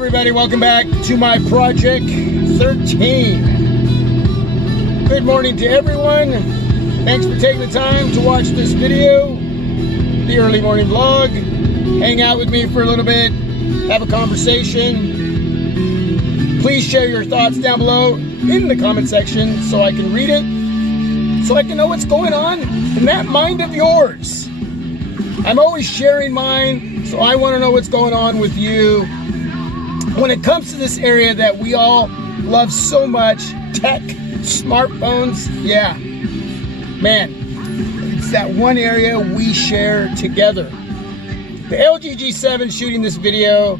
everybody, welcome back to my Project 13. Good morning to everyone. Thanks for taking the time to watch this video, the early morning vlog. Hang out with me for a little bit, have a conversation. Please share your thoughts down below in the comment section so I can read it, so I can know what's going on in that mind of yours. I'm always sharing mine, so I want to know what's going on with you. When it comes to this area that we all love so much, tech, smartphones, yeah, man, it's that one area we share together. The LG G7 shooting this video,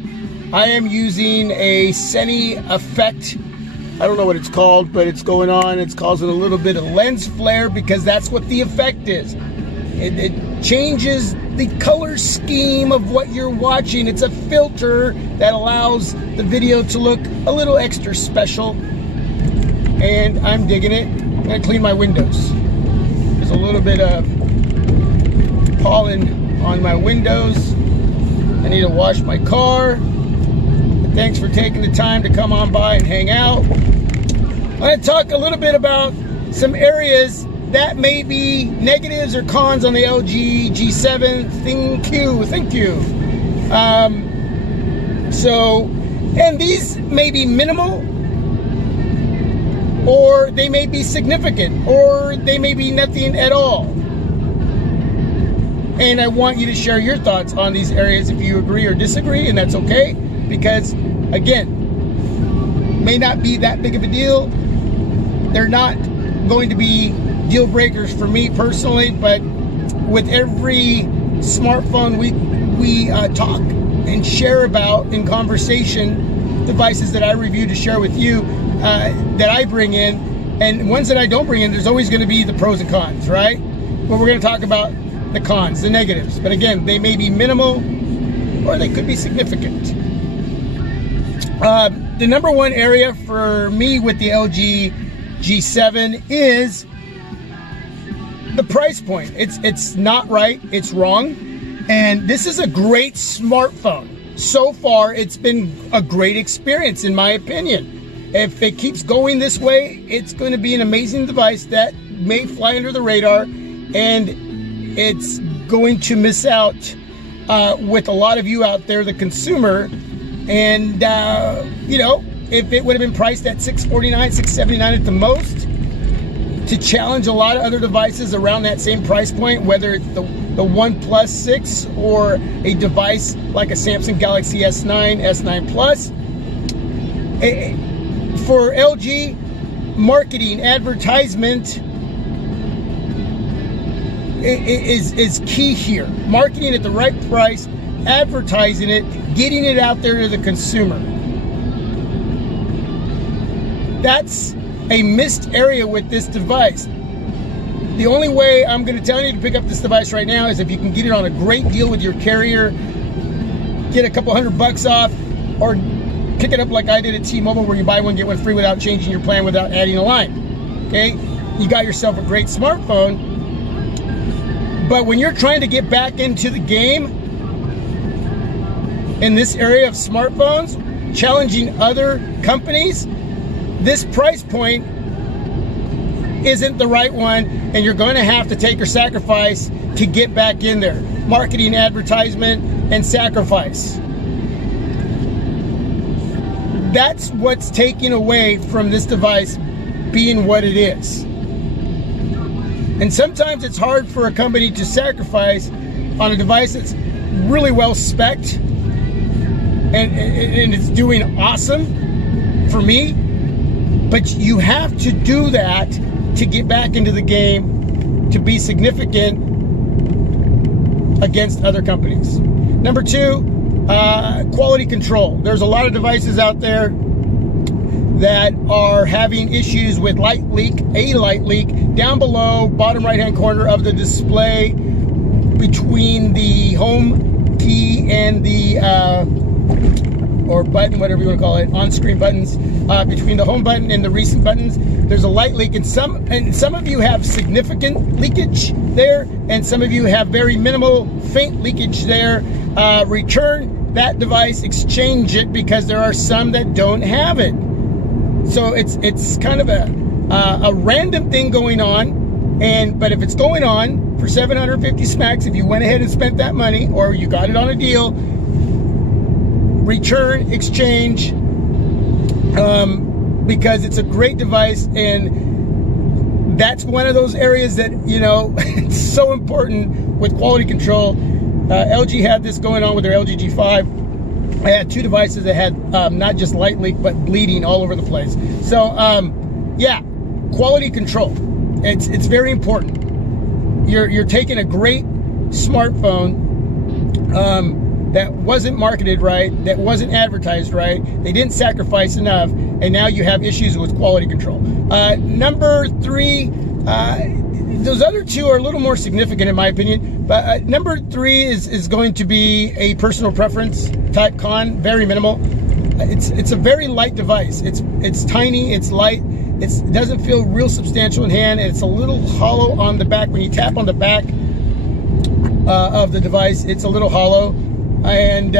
I am using a Cine effect. I don't know what it's called, but it's going on. It's causing a little bit of lens flare because that's what the effect is. It changes the color scheme of what you're watching. It's a filter that allows the video to look a little extra special. And I'm digging it. I'm gonna clean my windows. There's a little bit of pollen on my windows. I need to wash my car. But thanks for taking the time to come on by and hang out. I'm gonna talk a little bit about some areas that may be negatives or cons on the LG G7 ThinQ. And these may be minimal, or they may be significant, or they may be nothing at all. And I want you to share your thoughts on these areas if you agree or disagree, and that's okay, because again, may not be that big of a deal. They're not going to be deal breakers for me personally, but with every smartphone we talk and share about in conversation, devices that I review to share with you, that I bring in, and ones that I don't bring in, there's always going to be the pros and cons, right? But we're going to talk about the cons, the negatives. But again, they may be minimal or they could be significant. The number one area for me with the LG G7 is the price point. It's not right, it's wrong. And this is a great smartphone. So far, it's been a great experience in my opinion. If it keeps going this way, it's going to be an amazing device that may fly under the radar, and it's going to miss out with a lot of you out there, the consumer. And you know, if it would have been priced at $649, $679 at the most, to challenge a lot of other devices around that same price point, whether it's the OnePlus 6 or a device like a Samsung Galaxy S9, S9 Plus. For LG, marketing, advertisement is key here. Marketing at the right price, advertising it, getting it out there to the consumer. That's a missed area with this device. The only way I'm going to tell you to pick up this device right now is if you can get it on a great deal with your carrier, get a couple $100 off, or pick it up like I did at T-Mobile, where you buy one get one free without changing your plan, without adding a line. Okay, you got yourself a great smartphone. But when you're trying to get back into the game in this area of smartphones, challenging other companies, this price point isn't the right one, and you're going to have to take your sacrifice to get back in there. Marketing, advertisement, and sacrifice. That's what's taking away from this device being what it is. And sometimes it's hard for a company to sacrifice on a device that's really well spec'd and it's doing awesome for me. But you have to do that to get back into the game, to be significant against other companies. Number two, quality control. There's a lot of devices out there that are having issues with a light leak down below, bottom right-hand corner of the display, between the home key and the or button, whatever you want to call it, on-screen buttons, between the home button and the recent buttons. There's a light leak, and some of you have significant leakage there, and some of you have very minimal, faint leakage there. Return that device, exchange it, because there are some that don't have it. So it's kind of a random thing going on, but if it's going on for 750 smacks, if you went ahead and spent that money, or you got it on a deal, return, exchange, because it's a great device. And that's one of those areas that, you know, it's so important with quality control. LG had this going on with their LG G5. I had two devices that had not just light leak, but bleeding all over the place. So yeah, quality control, it's very important. You're taking a great smartphone that wasn't marketed right, that wasn't advertised right, they didn't sacrifice enough, and now you have issues with quality control. Number three, those other two are a little more significant in my opinion, but number three is going to be a personal preference type con, very minimal. It's a very light device. It's tiny, it's light, it doesn't feel real substantial in hand, and it's a little hollow on the back. When you tap on the back of the device, it's a little hollow, and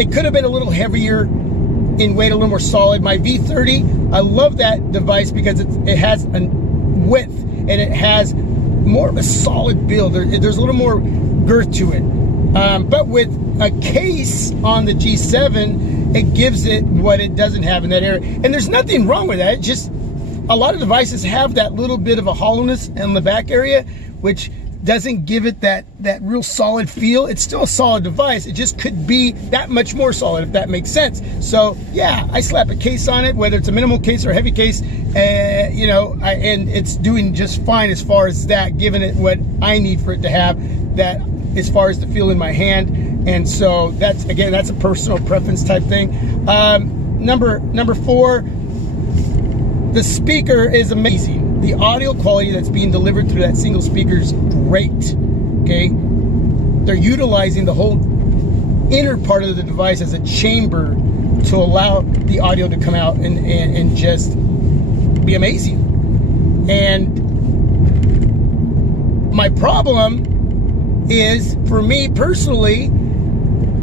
it could have been a little heavier in weight, a little more solid. My V30, I love that device because it has a width and it has more of a solid build. There's a little more girth to it. But with a case on the G7, it gives it what it doesn't have in that area. And there's nothing wrong with that. It's just a lot of devices have that little bit of a hollowness in the back area, which doesn't give it that real solid feel. It's still a solid device. It just could be that much more solid, if that makes sense. So yeah, I slap a case on it, whether it's a minimal case or a heavy case, you know, and it's doing just fine as far as that, giving it what I need for it to have, that as far as the feel in my hand. And so that's, again, that's a personal preference type thing. Number four, the speaker is amazing. The audio quality that's being delivered through that single speaker is great, okay? They're utilizing the whole inner part of the device as a chamber to allow the audio to come out and just be amazing. And my problem is, for me personally,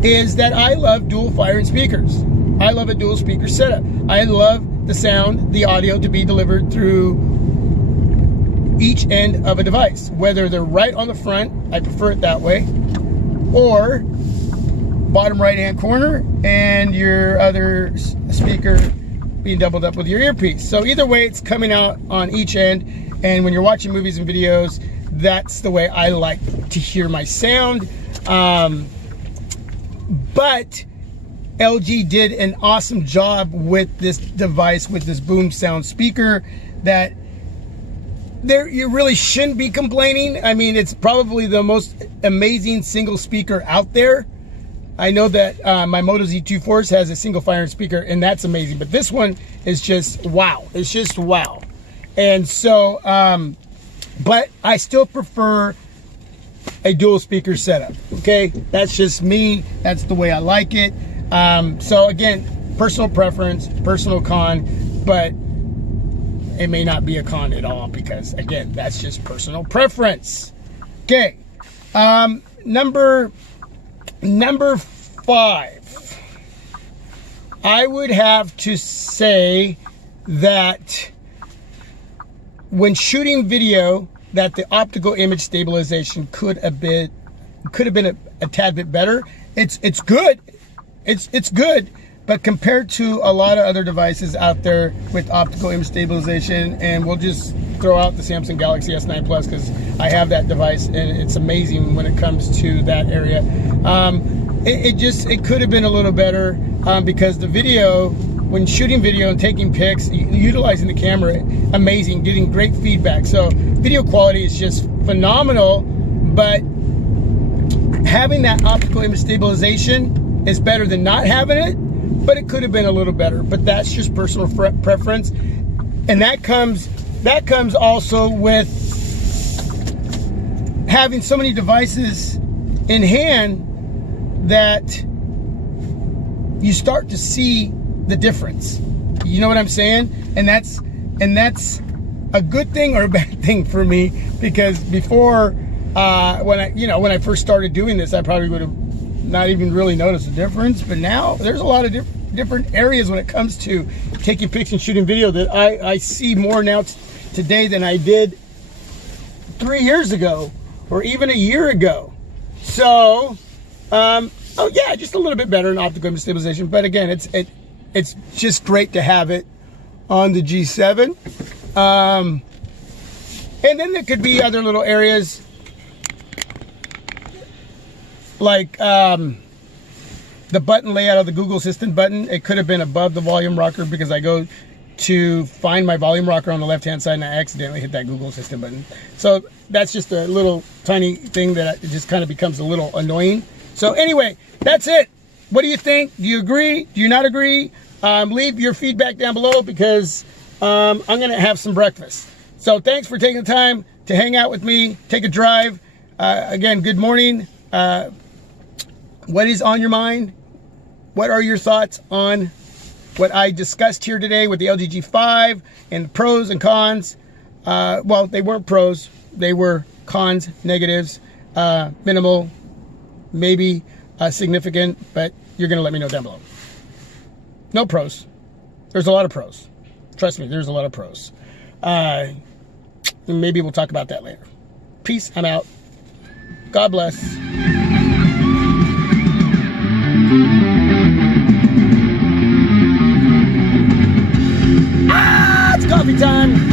is that I love dual firing speakers. I love a dual speaker setup. I love the sound, the audio to be delivered through each end of a device, whether they're right on the front, I prefer it that way, or bottom right hand corner and your other speaker being doubled up with your earpiece. So either way, it's coming out on each end. And when you're watching movies and videos, that's the way I like to hear my sound. But LG did an awesome job with this device, with this boom sound speaker, that you really shouldn't be complaining. I mean, it's probably the most amazing single speaker out there. I know that my Moto Z2 Force has a single firing speaker, and that's amazing. But this one is just wow. It's just wow. And so, but I still prefer a dual speaker setup. Okay, that's just me. That's the way I like it. So again, personal preference, personal con, but it may not be a con at all, because again, that's just personal preference. Okay, number five, I would have to say that when shooting video, that the optical image stabilization could have been a tad bit better. It's good. It's good, but compared to a lot of other devices out there with optical image stabilization, and we'll just throw out the Samsung Galaxy S9 Plus because I have that device and it's amazing when it comes to that area. It could have been a little better, because the video, when shooting video and taking pics, utilizing the camera, amazing, getting great feedback. So video quality is just phenomenal, but having that optical image stabilization is better than not having it, but it could have been a little better. But that's just personal preference. And that comes also with having so many devices in hand that you start to see the difference. You know what I'm saying? And that's a good thing or a bad thing for me, because before When I first started doing this, I probably would have not even really noticed a difference. But now there's a lot of different areas when it comes to taking pics and shooting video that I see more now today than I did 3 years ago or even a year ago. So, oh yeah, just a little bit better in optical image stabilization. But again, it's just great to have it on the G7. And then there could be other little areas like the button layout of the Google Assistant button. It could have been above the volume rocker because I go to find my volume rocker on the left-hand side and I accidentally hit that Google Assistant button. So that's just a little tiny thing that it just kind of becomes a little annoying. So anyway, that's it. What do you think? Do you agree? Do you not agree? Leave your feedback down below because I'm going to have some breakfast. So thanks for taking the time to hang out with me, take a drive. Again, good morning. What is on your mind? What are your thoughts on what I discussed here today with the LG G5 and pros and cons? Well, they weren't pros. They were cons, negatives, minimal, maybe significant, but you're going to let me know down below. No pros. There's a lot of pros. Trust me, there's a lot of pros. Maybe we'll talk about that later. Peace. I'm out. God bless. It's coffee time.